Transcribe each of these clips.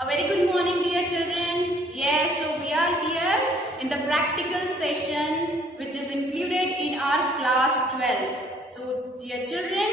A very good morning, dear children. Yes, so we are here in the practical session which is included in our class 12. So dear children,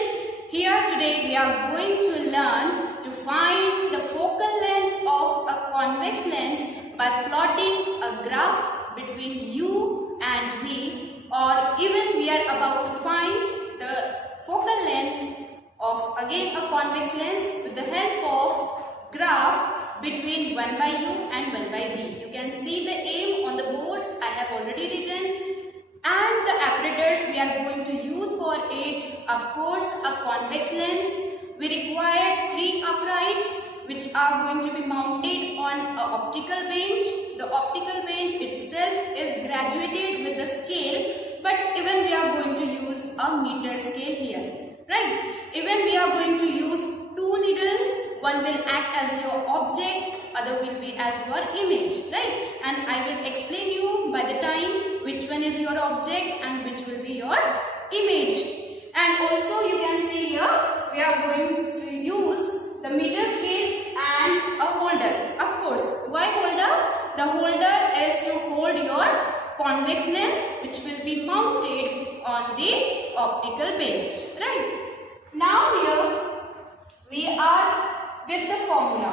here today we are going to learn to find the focal length of a convex lens by plotting a graph between U and V, or even we are about to find the focal length of again a convex lens with the help of graph between 1 by U and 1 by V. You can see the aim on the board. I have already written, and the apparatus we are going to use for it, of course, a convex lens. We require 3 uprights which are going to be mounted on an optical bench. The optical bench itself is graduated with the scale, but even we are going to use a meter scale here, right? Even we are going to use 2 needles. One will act as your object, other will be as your image, right? And I will explain you by the time which one is your object and which will be your image. And also you can see here we are going to use the meter scale and a holder. Of course, why holder? The holder is to hold your convex lens which will be mounted on the optical bench, right? Now here we are with the formula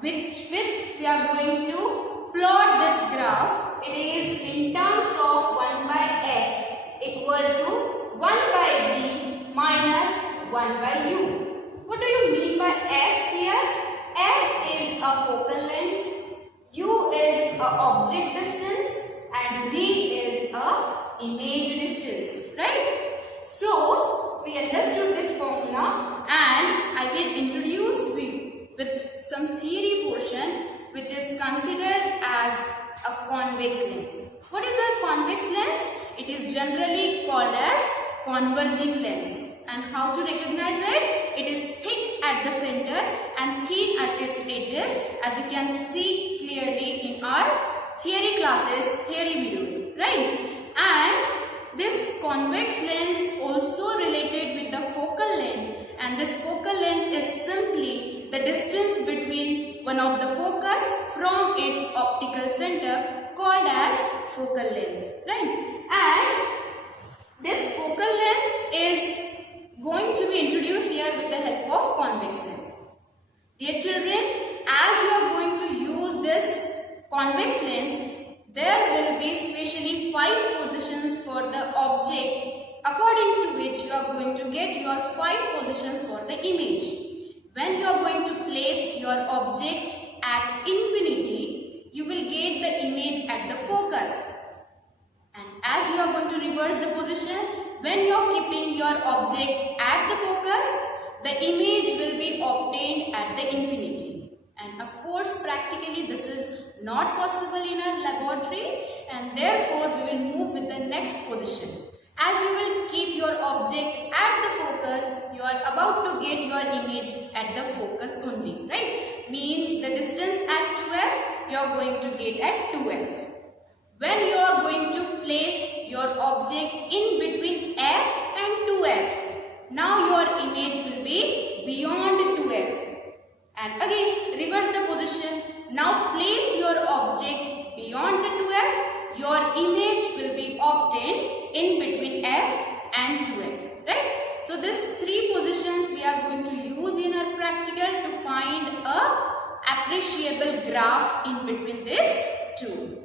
which we are going to plot this graph. It is in terms of 1 by f equal to 1 by v minus 1 by u. What do you mean by f here? F is a focal length, u is a object distance, and v is a image distance, right? So we understood this formula, and I will introduce with some theory portion which is considered as a convex lens. What is a convex lens? It is generally called as converging lens. And how to recognize it? It is thick at the center and thin at its edges, as you can see clearly in our theory classes, theory videos, right? And this convex lens also related with the focal length, and this focal length is simply the distance between one of the focus from its optical center, called as focal length, right? And this focal length is going to be introduced here with the help of convex lens. Dear children, as you are going to use this convex lens, there will be specially 5 positions for the object, according to which you are going to get your 5 positions for the image. When you are going to place your object at infinity, you will get the image at the focus. And as you are going to reverse the position, when you are keeping your object at the focus, the image will be obtained at the infinity. And of course, practically this is not possible in our laboratory, and therefore we will move with the next position. As you will keep your object at the focus, you are about to get your image at the focus only, right? Means the distance at 2f, you are going to get at 2f. When you are going to place your object in between f and 2f, now your image will be beyond 2f. And again, reverse the position. Now place your object beyond the 2f, your image will be obtained in between f and 2f, right? So these 3 positions we are going to use in our practical to find a appreciable graph in between these 2.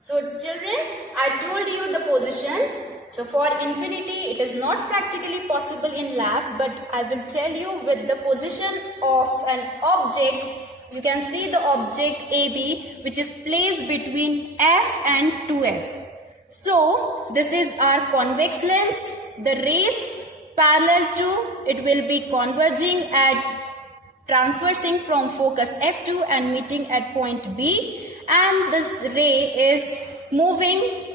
So children, I told you the position. So for infinity, it is not practically possible in lab, but I will tell you with the position of an object. You can see the object AB which is placed between f and 2f. So this is our convex lens. The rays parallel to it will be converging at transversing from focus f2 and meeting at point B, and this ray is moving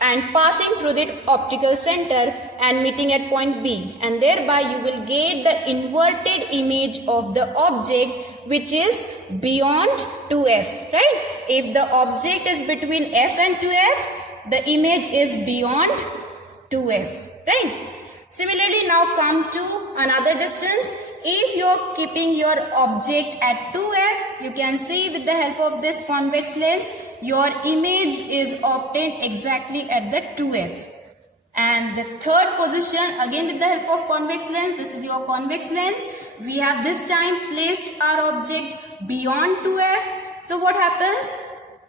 and passing through the optical center and meeting at point B, and thereby you will get the inverted image of the object which is beyond 2f, right? If the object is between f and 2f, the image is beyond 2f, right? Similarly, now come to another distance. If your you're keeping your object at 2f, you can see with the help of this convex lens, your image is obtained exactly at the 2f. And the third position, again with the help of convex lens, this is your convex lens. We have this time placed our object beyond 2f. So what happens?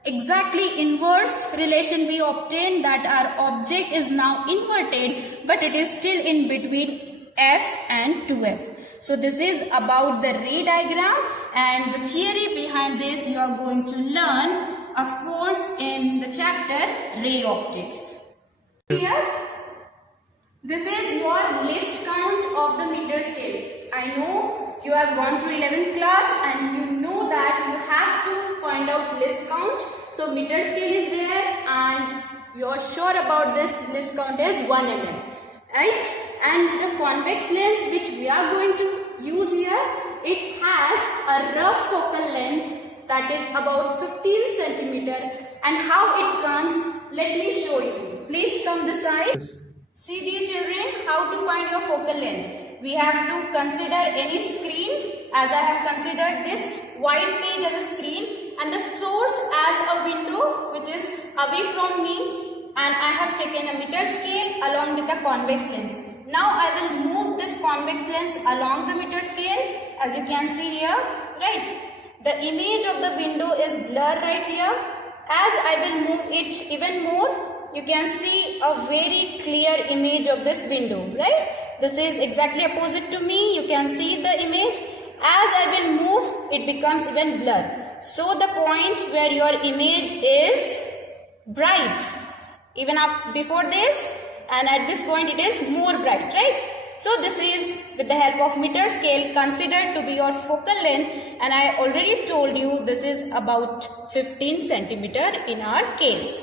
Exactly inverse relation we obtain, that our object is now inverted, but it is still in between f and 2f. So this is about the ray diagram, and the theory behind this you are going to learn, of course, in the chapter ray optics. Here, this is your list count of the meter scale. I know you have gone through 11th class and you know that you have to find out list count. So meter scale is there and you are sure about this list count is 1 mm. Right? And the convex lens which we are going to use here, it has a rough focal length that is about 15 centimeter. And how it comes, let me show you. Please come this side. See, dear children, how to find your focal length. We have to consider any screen, as I have considered this white page as a screen and the source as a window which is away from me, and I have taken a meter scale along with the convex lens. Now I will move this convex lens along the meter scale, as you can see here, right? The image of the window is blurred right here. As I will move it even more, you can see a very clear image of this window, right? This is exactly opposite to me. You can see the image. As I will move, it becomes even blurred. So the point where your image is bright, even before this, and at this point it is more bright, right? So this is with the help of meter scale considered to be your focal length, and I already told you this is about 15 centimeter in our case.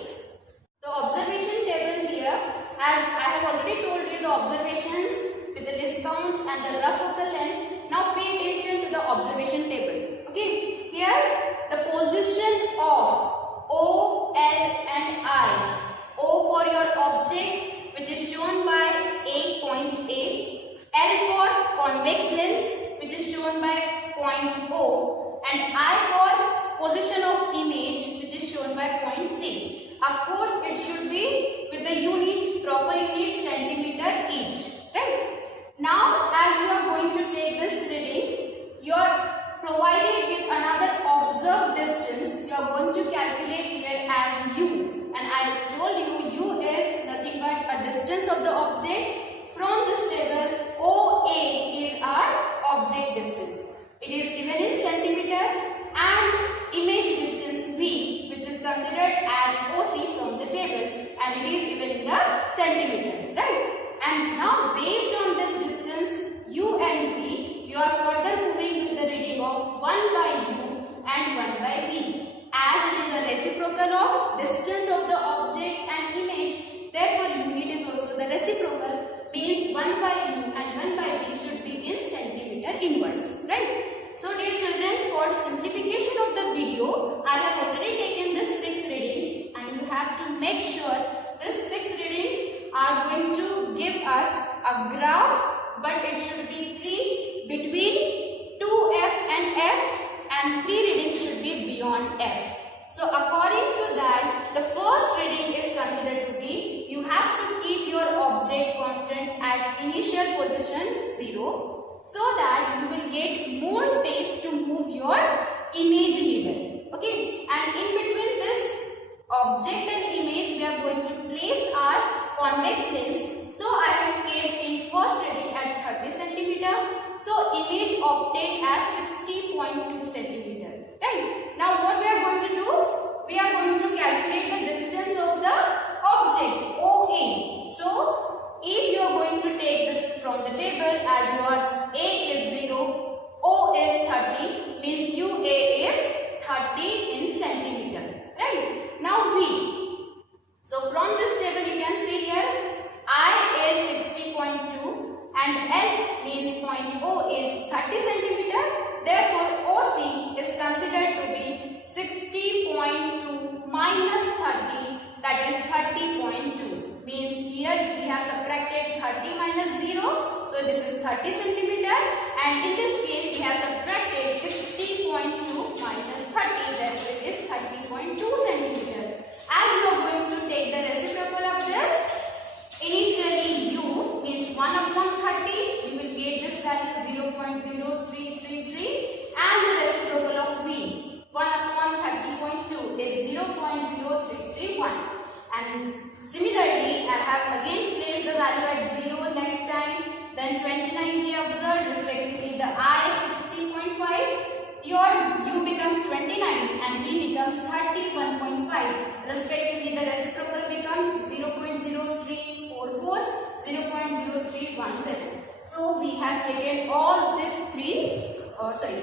The observation table here, as I have already told you the observations with the list count and the rough focal length. Now pay attention to the observation table. Okay, here the position of O, L and I. O for your object which is shown by A, point A. L for convex lens which is shown by point O, and I for position of image which is shown by point C. Of course, it should be with the unit, proper unit, centimeter each. Right? Now, as you are going to take this reading, you are provided with another observed distance. You are going to calculate here as U. And I told you, U is nothing but a distance of the object. From this table, OA is our object distance. It is given in centimeter, and image distance V, which is considered as OC from the table, and it is given in the centimeter, right? And now based on this distance U and V, you are further moving with the reading of 1 by U and 1 by V. As it is a reciprocal of distance of the object and image, therefore unit is also the reciprocal, means 1 by U and 1 by V should be in centimeter inverse, right? So dear children, for simplification of the video, I have already taken these 6 readings, and you have to make sure these 6 readings are going to give us a graph, but it should be 3 between 2F and F, and 3 readings should be beyond F. So according to that, the first reading is considered to be, you have to keep your object constant at initial position 0. So that you will get more space to move your image needle. Okay, and in between this object and image, we are going to place our convex lens. So I have kept in first reading at 30 centimeter. So image obtained as 60.2 centimeter. Right. Now what we are going to do? We are going to calculate the distance of the object OA. So if you are going to take this from the table, as your A is 0, O is 30, means UA is 30 in centimeter. Right? Now V. So from this table you can see here I is 60.2 and L means point O is 30 centimeter. Therefore OC is considered to be 60.2 minus 30, that is 30.2. Means here we have subtracted 30 minus 0, so this is 30 centimeter, and in this case 0.0333 and the reciprocal of V 1 upon 30.2 is 0.0331. And similarly, I have again placed the value at 0 next time. Then 29 we observed, respectively the I 16.5. Your U becomes 29 and V becomes 31.5. Respectively, the reciprocal becomes 0.0344, 0.0317. So we have taken all these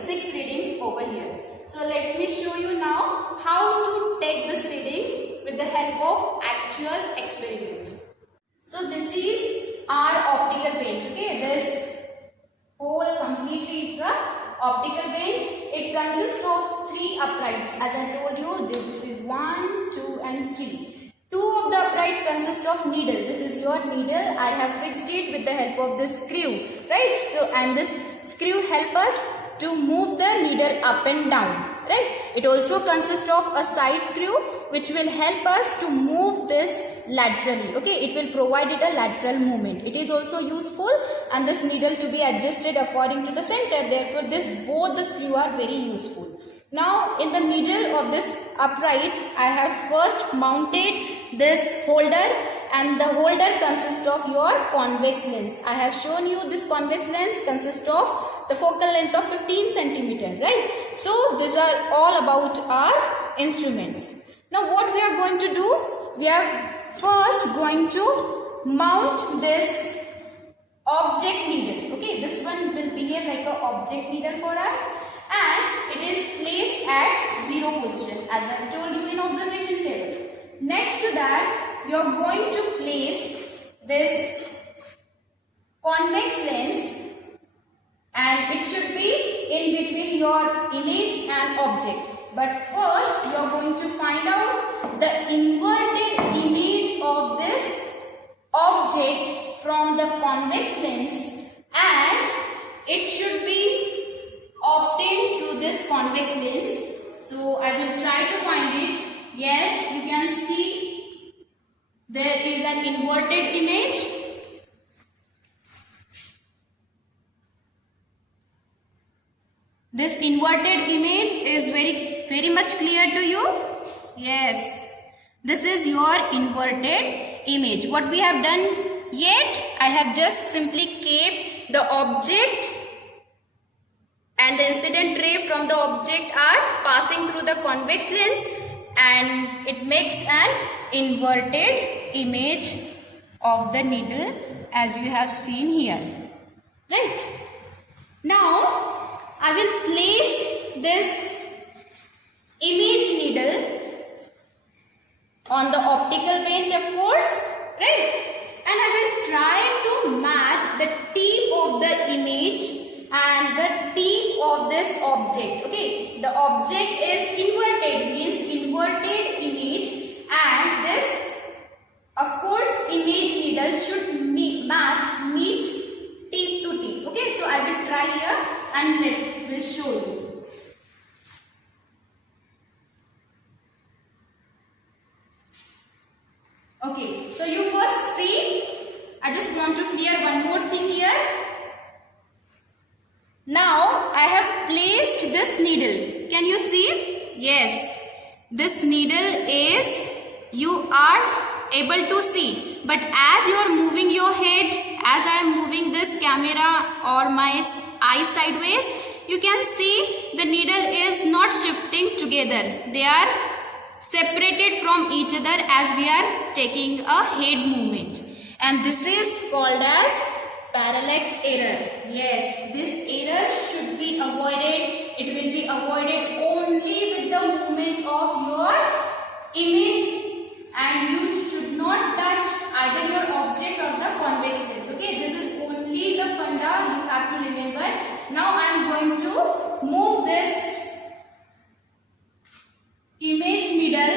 6 readings over here. So let me show you now how to take these readings with the help of actual experiment. So this is our optical page. Okay, this whole completely is a optical page. It consists of 3 uprights. As I told you, this is 1, 2 and 3. 2 of the upright consist of needle. This is your needle. I have fixed it with the help of this screw, right? So, and this screw help us to move the needle up and down, right? It also consists of a side screw which will help us to move this laterally. Okay, it will provide it a lateral movement. It is also useful, and this needle to be adjusted according to the center. Therefore, both the screw are very useful. Now, in the middle of this upright, I have first mounted this holder, and the holder consists of your convex lens. I have shown you this convex lens consists of the focal length of 15 centimeter, right? So, these are all about our instruments. Now, what we are going to do? We are first going to mount this object needle. Okay, this one will behave like an object needle for us, and it is placed at 0 position as I told you in observation table. Next to that, you are going to place this convex lens, and it should be in between your image and object. But first, you are going to find out the inverted image of this object from the convex lens, and it should be obtained through this convex lens. So I will try to find it. Yes, you can see there is an inverted image. This inverted image is very much clear to you. Yes, this is your inverted image. What we have done yet, I have just simply kept the object and the incident ray from the object are passing through the convex lens, and it makes an inverted image of the needle as you have seen here, right? Now, I will place this image needle on the optical bench, of course, right? And I will try to match the tip of the image and the tip of this object. Okay, the object is inverted, means inverted image, and this, of course, image needle should meet tip to tip. Okay, so I will try here and will show you. Okay, so you first see, I just want to clear one more thing here. Now I have placed this needle. Can you see? Yes, this needle is, you are able to see, but as you are moving your head, as I am moving this camera or my eye sideways, you can see the needle is not shifting together. They are separated from each other as we are taking a head movement, and this is called as parallax error. Yes, this error should be avoided. It will be avoided only with the movement of your image, and you should not touch either your object or the convex lens. Okay, this is only the funda you have to remember. Now I am going to move this image needle,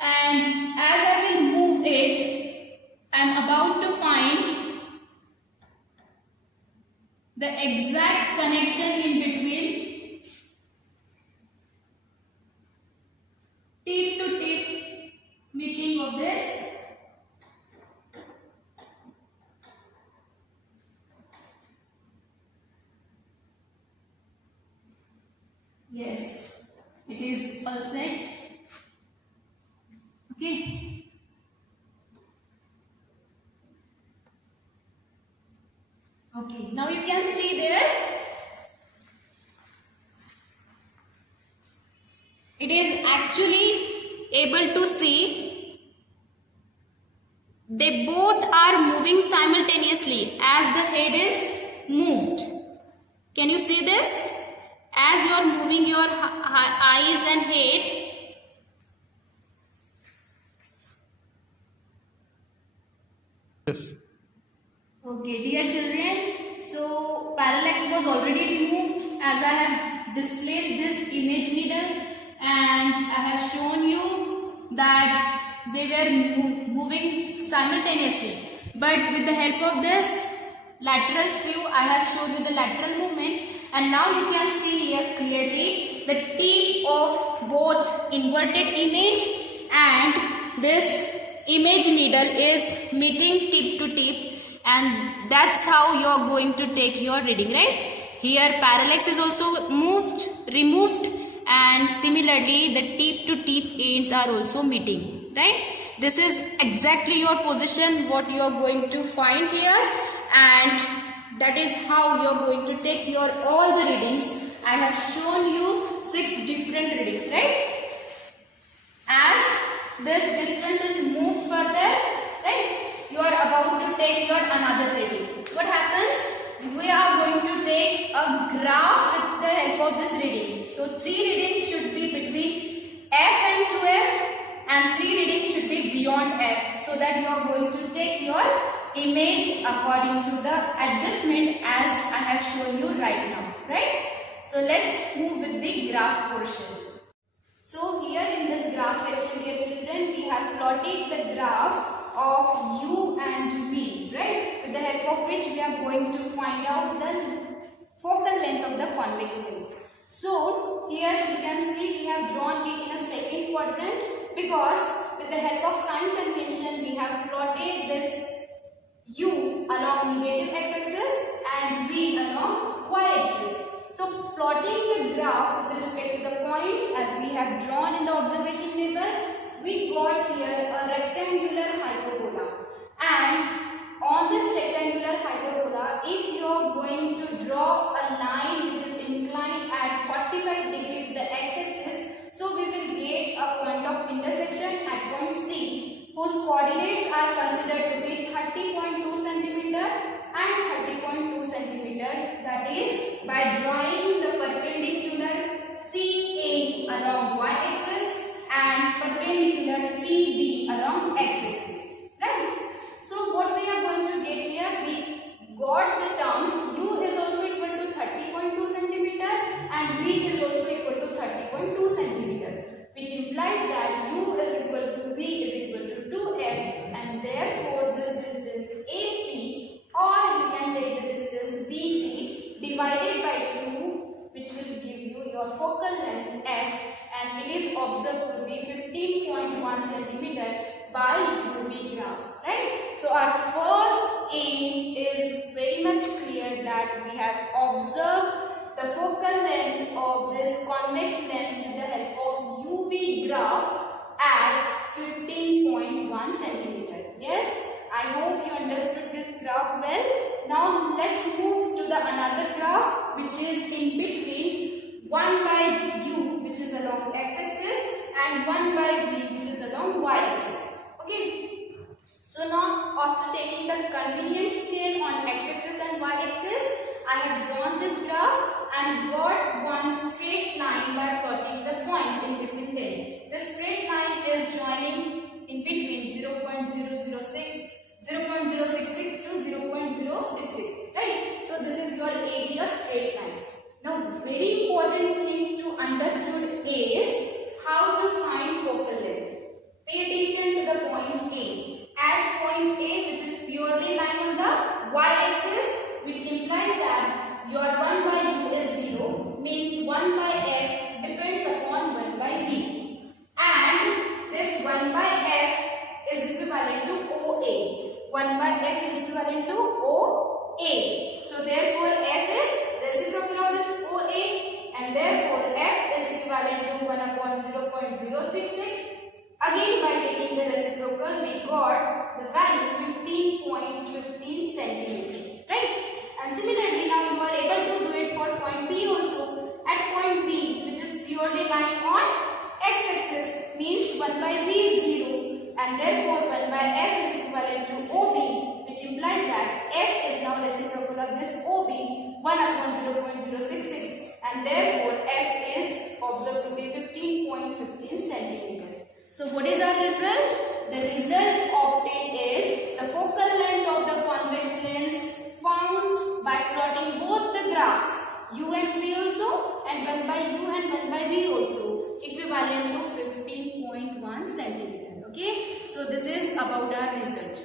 and as I will move it, I am about to find the exact connection in between tip to tip meeting of this it is all set. Okay. Okay, now you can see there, it is actually able to see they both are moving simultaneously as the head is moved. Can you see this? As you are moving your eyes and head, yes. Okay, dear children, so parallax was already removed as I have displaced this image needle, and I have shown you that they were moving simultaneously. But with the help of this lateral skew, I have shown you the lateral movement, and now you can see here clearly the tip of both inverted image and this image needle is meeting tip to tip, and that's how you are going to take your reading, right? Here parallax is also removed, and similarly the tip to tip ends are also meeting, right? This is exactly your position what you are going to find here, and that is how you are going to take your all the readings. I have shown you 6 different readings, right? As this distance is moved further, right? You are about to take your another reading. What happens? We are going to take a graph with the help of this reading. So 3 readings should be between F and 2F, and 3 readings should be beyond F, so that you are going to take your image according to the adjustment as I have shown you right now, right? So let's move with the graph portion. So here in this graph section, dear children, we have plotted the graph of U and V, right? With the help of which we are going to find out the focal length of the convex lens. So here we can see we have drawn it in a second quadrant, because with the help of sign convention we have plotted this U along negative x-axis and V along y-axis. So plotting the graph with respect to the points as we have drawn in the observation table, we got here a rectangular hyperbola, and on this rectangular hyperbola, if you are going to draw a line which is inclined at 45 degrees with the x-axis, so we will get a point of intersection at point C, whose coordinates are considered to be 30.2 cm and 30.2 cm. That is by drawing the perpendicular CA along y-axis and perpendicular CB along x-axis, right? So what we are going to get here, we got the terms U is also equal to 30.2 cm and V is also equal to 30.2 cm, which implies that U is equal to V is equal to 2F, and therefore this distance AC, or you can take the distance BC divided by 2, which will give you your focal length F, and it is observed to be 15.1 cm by UV graph, right? So our first aim is very much clear that we have observed the focal length of this convex lens with the help of UV graph as 15.1 cm. Yes, I hope you understood this graph well. Now let's move to the another graph which is in between 1 by U, which is along x-axis, and 1 by V, which is along y-axis. Okay. So now after taking the convenient scale on x-axis and y-axis, I have drawn this graph and got one straight line by plotting the points in between them. The straight line is joining in between 0.066 to 0.066, right? So this is your area straight line. Now very important thing to understood is how to find focal length. Pay attention to the point A. At point A, which is purely lying on the y-axis, which implies that your 1 by U is 0, means 1 by F depends upon 1 by V. And this 1 by F is equivalent to OA. 1 by F is equivalent to OA. So therefore F is reciprocal of this OA, and therefore F is equivalent to 1 upon 0.066. Again, by taking the reciprocal, we got the value 15.15 centimeters. Right? And similarly, now you are able to do it for point B also. At point B, which is purely lying on x-axis, means 1 by V is 0, and therefore 1 by F is equivalent to OB, which implies that F is now reciprocal of this OB, 1 upon 0.066, and therefore F is observed to be 15.15 centimeters. So what is our result? The result obtained is the focal length of the convex lens found by plotting both the graphs U and V also, and 1 by U and 1 by V also, equivalent to 15.1 centimeter. Okay, so this is about our result.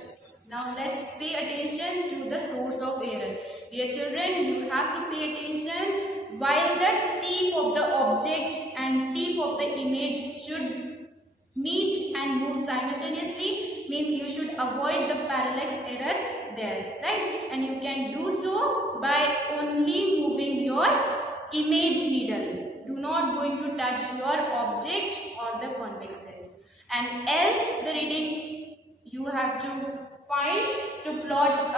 Now let's pay attention to the source of error. Dear children, you have to pay attention while the tip of the object and tip of the image should meet and move simultaneously, means you should avoid the parallax error there, right? And you can do so by only moving your image needle. Do not going to touch your object or the convex lens. And else the reading you have to find to plot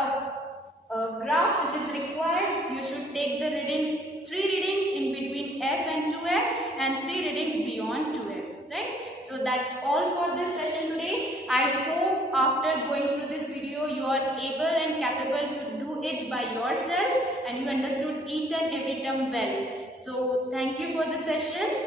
a graph which is required. You should take the readings, 3 readings in between F and 2F and 3 readings beyond 2F, right? So that's all for this session today. I hope after going through this video you are able and capable to do it by yourself and you understood each and every term well. So thank you for the session.